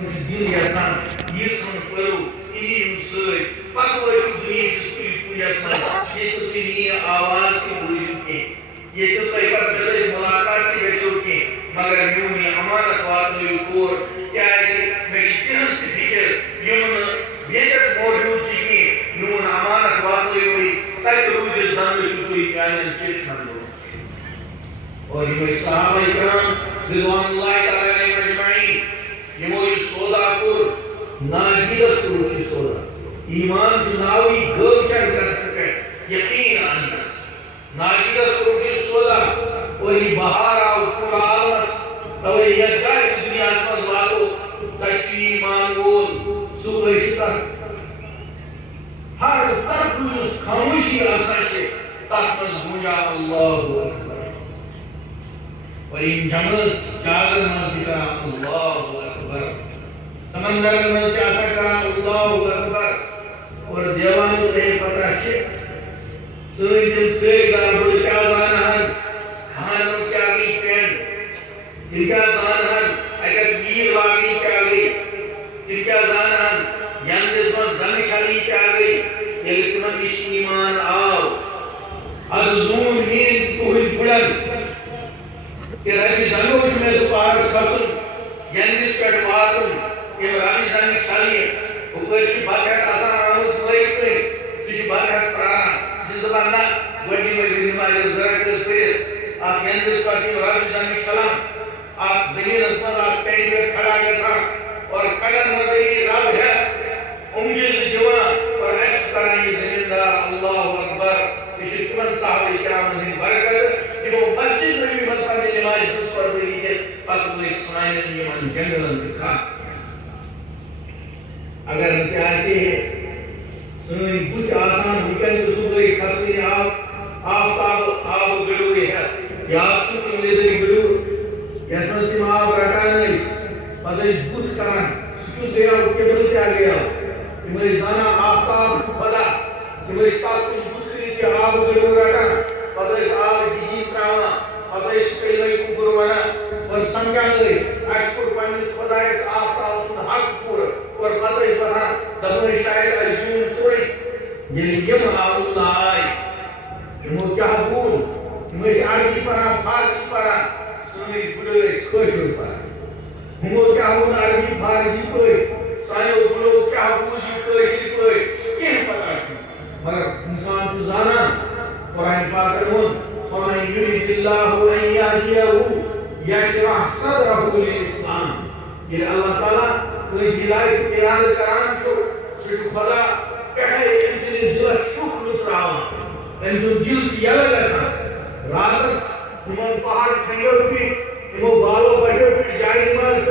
دل یژھان یہِ ژھٕن پٔرِو یِم سۭتۍ پتہٕ وٲتِو دُنہِچِس کُنِس منٛز ییٚتہِ تُہۍ میٛٲنۍ آواز تہِ بوٗزِو کینٛہہ ییٚتہِ تۄہہِ پتہٕ مےٚ سۭتۍ مُلاقات تہِ گژھِو کینٛہہ مگر میون یہِ امانت واتنٲیِو تور کیٛازِ مےٚ چھِ تِہنٛز تہِ فِکر یِم نہٕ ییٚتٮ۪تھ موجوٗد چھِ کینٛہہ میون امانت واتنٲیِو تَتہِ روٗزِتھ زن ٲسِو تُہۍ میٛانٮ۪ن چِٹھٮ۪ن اور یِمٕے صحابہ کرام رضوان اللہ تعالیٰ علیہم اجمعین یِمو یہِ سودا کوٚر ناگیٖدس کوٚرُکھ یہِ سودا ایمان چھُ ناوٕے گٲو چٮ۪ن گژھنہٕ پٮ۪ٹھ یقیٖن اننس ناگیٖدس کوٚرُکھ یہِ سودا اور یہِ بہار آو پوٗرٕ عالمس توے یتھ جایہِ تہِ دُنیاہس منٛز واتو تتہِ چھُ ایمان وول سُہ ٲسۍ تتھ ہر طرفہٕ یُس خاموشی آسان چھِ تتھ منٛز گوٗنجاو اللہ اکبر اور ان جنگل جاگن منٛز تہِ کران اللہ اکبر سمندرن منٛز تہِ آسان کران اللہ اکبر اور دیوانو تۄہہِ پتہ چھِ سٲنۍ تِم سٲرۍ گربڑٕ کیٛاہ زانہن خانن منٛز کیٛاہ گٔے ٹرینڈ تِم کیٛاہ زانہن اتٮ۪تھ میٖر لاگٕنۍ کیٛاہ گٔے تِم کیٛاہ زانہن ینٛدس منٛز زنٛگہٕ چھلٕنۍ کیٛاہ گٔے ییٚلہِ تِمن نِش ایمان آو ادٕ زوٗن میٛٲنۍ تُہٕنٛدۍ گُرٮ۪ن کہ ربِ زنٛگو چھُ مےٚ دُپہرس کھسُن ینٛدس پٮ۪ٹھ واتُن یِم ربِ زنٛگہٕ چھلنہِ ہُپٲرۍ چھِ بتہٕ ہٮ۪تھ آسان آمٕژ لٲگِتھ سُہ چھُ بتہٕ ہٮ۪تھ پرٛاران سُہ چھِ دپان نہ گۄڈٕ نِمَے بہٕ نِمایہِ زٕ رۄپیہِ کٔرِتھ اکھ ینٛدس پٮ۪ٹھ یِم ربِ زنٛگہٕ چھلان اکھ زٔمیٖنس منٛز اکھ ٹینٛٹ پٮ۪ٹھ کھڑا گژھان اور کَنن منٛز یہِ رب ہٮ۪تھ اُنٛگجہِ زٕ دِوان اور اَتہِ چھُ کران یہِ زٔمیٖندار اللہ اکبر یہِ چھُ تِمن صحابہ کرامن ہٕنٛدۍ برکت یِمو مسجد نبی منٛز پننہِ نمازِ ہٕنٛز قۄربٲنی دِتھ پتہٕ لٔگۍ سانٮ۪ن یِمن جنگلن تہِ کھَکھ اگر نہٕ تہِ آسہِ ہے سٲنۍ بُتھِ آسان وٕنکٮ۪ن تہِ صُبحٲے کھسٕنۍ آفتاب آبہٕ گٔڈوٗ ہٮ۪تھ یاد چھُ تِم لیٚدٕرۍ گٔڈوٗ یتھ منٛز تِم آب رٹان ٲسۍ پتہٕ ٲسۍ بُتھ کران سُہ کیُتھ گٔیو قبلہٕ کیٛاہ گٔیو تِم ٲسۍ زانان آفتاب چھُ خۄدا تِم ٲسۍ تتھ کُن بُتھ کٔرِتھ یہِ آبہٕ گٔڈوٗ رٹان پتہٕ ٲسۍ آبہٕ ڈِجی تراوان پتہٕ ٲسۍ کلمے کُفر ونان اور سمجھان ٲسۍ اسہِ کوٚر پننِس خۄدایس آفتاب سُنٛد حق پوٗرٕ اور پتہٕ ٲسۍ وَنان دپان ٲسۍ شاید اسہِ زیوٗن سورُے ییٚلہِ یِم اللہ آے یِمو کیٛاہ بوٗز یِم ٲسۍ عربی پران فارسی پران سٲنۍ بُڈٕ ٲسۍ کٲشُر پران ہُمو کیٛاہ ووٚن عربی فارسی پٲٹھۍ سانیو بُڈو کیٛاہ بوٗز یہِ کٲشِرۍ پٲٹھۍ کینٛہہ پتہ چھُنہٕ مگر اِنسان چھُ زانان قرآن پاکن ووٚن فَمَن يُرِدِ اللَّهُ أَن يَهْدِيَهُ يَشْرَحْ صَدْرَهُ لِلْإِسْلَامِ ییٚلہِ اللہ تعالیٰ کٲنٛسہِ ہِدایت اِرادٕ کران چھُ سُہ چھُ خۄدا پٮ۪ٹھَے أمۍ سٕنٛدِس دِلس شُکھ لُژراوان أمۍ سُنٛد دِل چھُ یَلہٕ گژھان راتس یِمن پہاڑ کھنٛڈیو پٮ۪ٹھ یِمو بالو بَٹیو پٮ۪ٹھ جایہِ منٛز